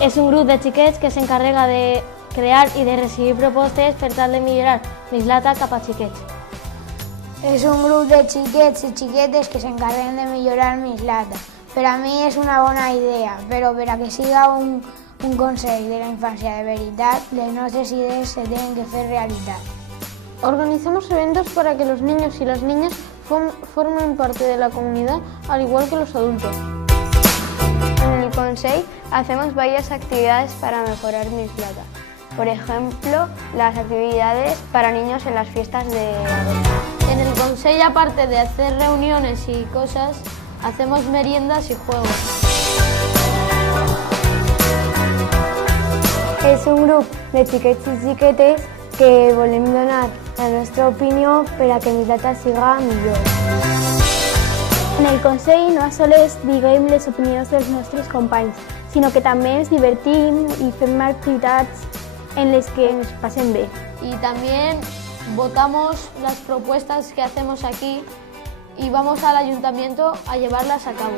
És un grup de xiquets que s'encarrega de crear i de recibir propostes per tal de millorar Mislata cap a xiquets. És un grup de xiquets i xiquetes que s'encarreguen de millorar Mislata. Per a mi és una bona idea, però per a que siga un consell de la infància de veritat, les nostres idees se tienen que fer realitat. Organizamos eventos para que los niños y las niñas formen parte de la comunidad, al igual que los adultos. En el Consell hacemos varias actividades para mejorar Mislata. Por ejemplo, las actividades para niños en las fiestas de agosto. En el Consell, aparte de hacer reuniones y cosas, hacemos meriendas y juegos. És un grup de xiquets i xiquetes que volem donar la nostra opinió per a que Mislata siga millor. En el Consell no sols diguem les opinions dels nostres companys, sinó que també ens divertim i fem activitats en les que ens passem bé. Y también votamos las propuestas que hacemos aquí y vamos al ayuntamiento a llevarlas a cabo.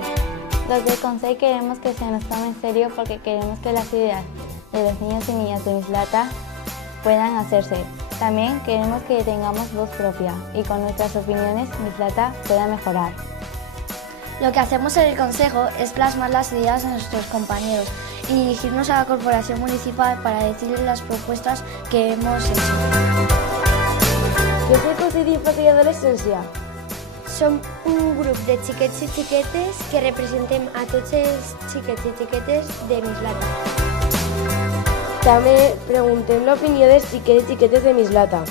Los del Consell queremos que se nos tome en serio porque queremos que las ideas de los niños y niñas de Mislata puedan hacerse. También queremos que tengamos voz propia y con nuestras opiniones Mislata pueda mejorar. Lo que hacemos en el Consejo es plasmar las ideas de nuestros compañeros y dirigirnos a la corporación municipal para decirles las propuestas que hemos hecho. ¿Qué es el Consell d'Infància i Adolescència? Som un grup de xiquets i xiquetes que representem a tots els xiquets i xiquetes de Mislata. També preguntem l'opinió dels xiquets i xiquetes de Mislata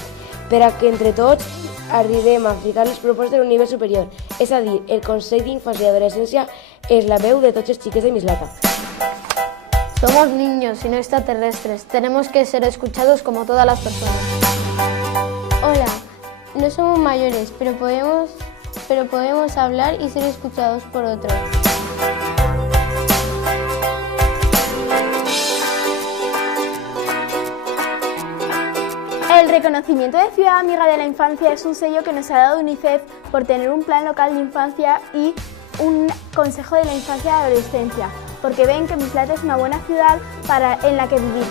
per a que entre tots arribem a ficar les propostes d'un nivell superior. És a dir, el Consell d'Infància i Adolescència és la veu de tots els xiquets de Mislata. Somos niños y no extraterrestres. Tenemos que ser escuchados como todas las personas. Hola, no somos mayores, pero podemos hablar y ser escuchados por otros. El reconocimiento de Ciudad Amiga de la Infancia es un sello que nos ha dado UNICEF por tener un plan local de infancia y un consejo de la infancia y adolescencia, porque ven que Mislata es una buena ciudad en la que vivir.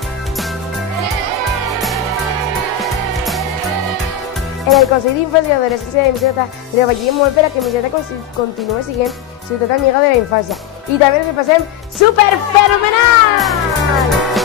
En el Consell d'Infància i Adolescència de Mislata treballem molt per a que Mislata continuï sent ciutat amiga de la infància i també ens passem superfenomenal!